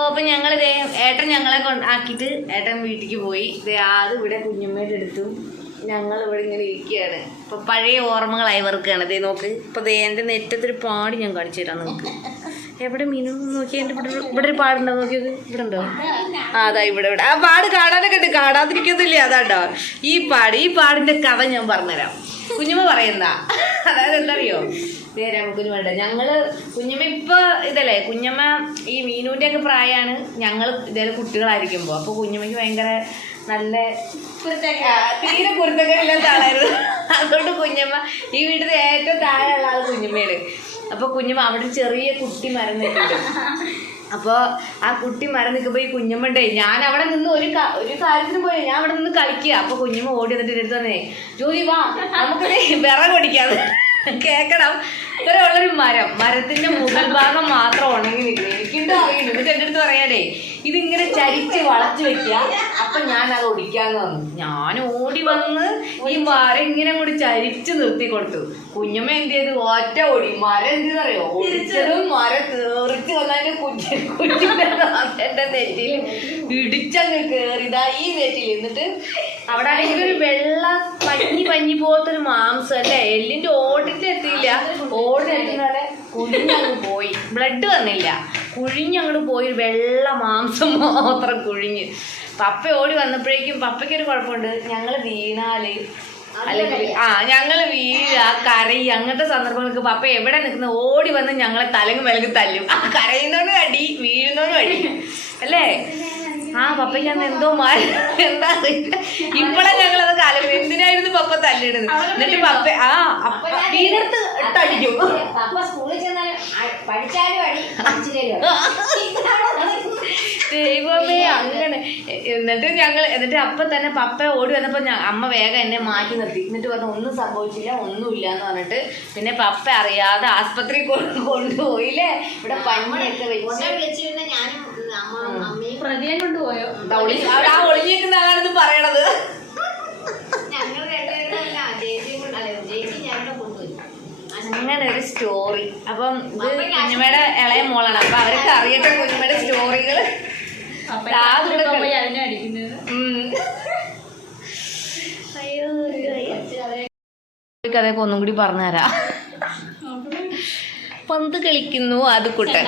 അപ്പൊ ഞങ്ങളിതേ ഏട്ടൻ ഞങ്ങളെ ആക്കിയിട്ട് ഏട്ടൻ വീട്ടിലേക്ക് പോയി. ഇതേ ആദ്യം ഇവിടെ കുഞ്ഞമ്മയുടെ അടുത്തും ഞങ്ങൾ ഇവിടെ ഇങ്ങനെ ഇരിക്കുകയാണ്. ഇപ്പൊ പഴയ ഓർമ്മകളായി വർക്കാണ്. ഇതേ നോക്ക്, ഇപ്പൊ ദേ എൻ്റെ നെറ്റത്തൊരു പാടി ഞാൻ കാണിച്ചു തരാം നിങ്ങൾക്ക്. എവിടെ മീനു നോക്കി, എൻ്റെ ഇവിടെ ഒരു പാടുണ്ടോ നോക്കിയത്, ഇവിടെ ഉണ്ടോ? ആ അതാ ഇവിടെ ഇവിടെ ആ പാട് കാണാനൊക്കെ ഉണ്ട്, കാണാതിരിക്കുന്നില്ല. അതാട്ടോ ഈ പാടിന്റെ കഥ ഞാൻ പറഞ്ഞുതരാം. കുഞ്ഞമ്മ പറയുന്ന അതായത് എന്തറിയോ, കുഞ്ഞമ്മ ഞങ്ങള് കുഞ്ഞമ്മ ഇപ്പൊ ഇതല്ലേ, കുഞ്ഞമ്മ ഈ മീനുവിന്റെ ഒക്കെ പ്രായമാണ് ഞങ്ങൾ ഇതേ കുട്ടികളായിരിക്കുമ്പോ. അപ്പൊ കുഞ്ഞമ്മയ്ക്ക് ഭയങ്കര നല്ല തീരെ കുരുത്തക്കേടില്ലാത്ത ആളായിരുന്നു. അതുകൊണ്ട് കുഞ്ഞമ്മ ഈ വീട്ടിൽ ഏറ്റവും താഴെയുള്ള ആൾ കുഞ്ഞമ്മയാണ്. അപ്പൊ കുഞ്ഞമ്മ അവിടെ ചെറിയ കുട്ടി മരം നിൽക്കുന്നുണ്ട്. അപ്പോൾ ആ കുട്ടി മരം നിൽക്കുമ്പോൾ ഈ കുഞ്ഞമ്മണ്ടേ, ഞാൻ അവിടെ നിന്ന് ഒരു കാര്യത്തിന് പോയി, ഞാൻ അവിടെ നിന്ന് കളിക്കുക. അപ്പൊ കുഞ്ഞമ്മ ഓടി വന്നിട്ട് എടുത്ത് തന്നെ, ജോലി വാ നമുക്ക് വിറക് പൊടിക്കാതെ കേൾക്കണം. ഇത്ര ഉള്ളൊരു മരത്തിന്റെ മുകൾ ഭാഗം മാത്രം ഉണങ്ങി നിൽക്കുന്നത് എനിക്കുണ്ടോ അറിയുന്നു. എന്നിട്ട് എൻ്റെ അടുത്ത് പറയാനേ, ഇതിങ്ങനെ ചരിച്ച് വളച്ചു വെക്കുക, അപ്പൊ ഞാൻ അത് ഒടിക്കാന്ന് വന്നു. ഞാൻ ഓടി വന്ന് ഈ മരം ഇങ്ങനെ കൂടി ചരിച്ച് നിർത്തി കൊടുത്തു. കുഞ്ഞമ്മ എന്ത് ചെയ്തു, ഒറ്റ ഓടി. മരം എന്തെന്നറിയോ, ഒടിച്ചതും മരം കേറിച്ച് വന്നതിന്റെ കുഞ്ഞിന്റെ നെറ്റിയിൽ ഇടിച്ചങ്ങ് കേറിതാ ഈ നെറ്റിയിൽ. എന്നിട്ട് അവിടെ ആണെങ്കിൽ ഒരു വെള്ള പഞ്ഞി പോലത്തൊരു മാംസം അല്ലേ, എല്ലിന്റെ ഓട്ടിട്ട് എത്തിയില്ല, ഓടിനെത്തുന്നാലെ കുഴിഞ്ഞങ്ങ് പോയി, ബ്ലഡ് വന്നില്ല, കുഴിഞ്ഞങ്ങോട്ട് പോയി, വെള്ള മാംസം മാത്രം കുഴിഞ്ഞ്. പപ്പ ഓടി വന്നപ്പോഴേക്കും പപ്പയ്ക്കൊരു കുഴപ്പമുണ്ട്, ഞങ്ങൾ വീണാല് അല്ലെങ്കിൽ ഞങ്ങള് വീഴ കരയി അങ്ങനത്തെ സന്ദർഭങ്ങൾക്ക് പപ്പ എവിടെ നിൽക്കുന്നത് ഓടി വന്ന് ഞങ്ങളെ തലങ്ങ് വിലക്ക് തല്ലും. കരയുന്നവനും അടി, വീഴുന്നവനും അടി അല്ലേ. പപ്പയ്ക്ക് അന്ന് എന്തോ എന്താ ഇപ്പഴാ ഞങ്ങളത് കാലം എന്തിനായിരുന്നു പപ്പ തല്ലിടുന്നത്. എന്നിട്ട് പപ്പ വീടെടുത്ത് ഇട്ടടിക്കും. ദൈവമേ അങ്ങനെ. എന്നിട്ട് അപ്പൊ തന്നെ പപ്പ ഓടി വന്നപ്പോ അമ്മ വേഗം എന്നെ മാറ്റി നിർത്തി. എന്നിട്ട് പറഞ്ഞു ഒന്നും സംഭവിച്ചില്ല, ഒന്നുമില്ല എന്ന് പറഞ്ഞിട്ട് പിന്നെ പപ്പ അറിയാതെ ആസ്പത്രി കൊണ്ടുപോയില്ലേ. ഇവിടെ പനിയൊക്കെ വെച്ച് പ്രതിയെ കൊണ്ടുപോയോ? ആ ഒളിഞ്ഞിരിക്കുന്ന ആളാണിത് പറയണത്. അങ്ങനെ ഒരു സ്റ്റോറി. അപ്പം ഇത് കുഞ്ഞമ്മയുടെ ഇളയ മോളാണ്. അപ്പൊ അവരൊക്കെ അറിയട്ടെ കുഞ്ഞമ്മയുടെ സ്റ്റോറികള്. കഥയൊക്കെ ഒന്നും കൂടി പറഞ്ഞുതരാം. പന്ത് കളിക്കുന്നു അത് കുട്ടൻ.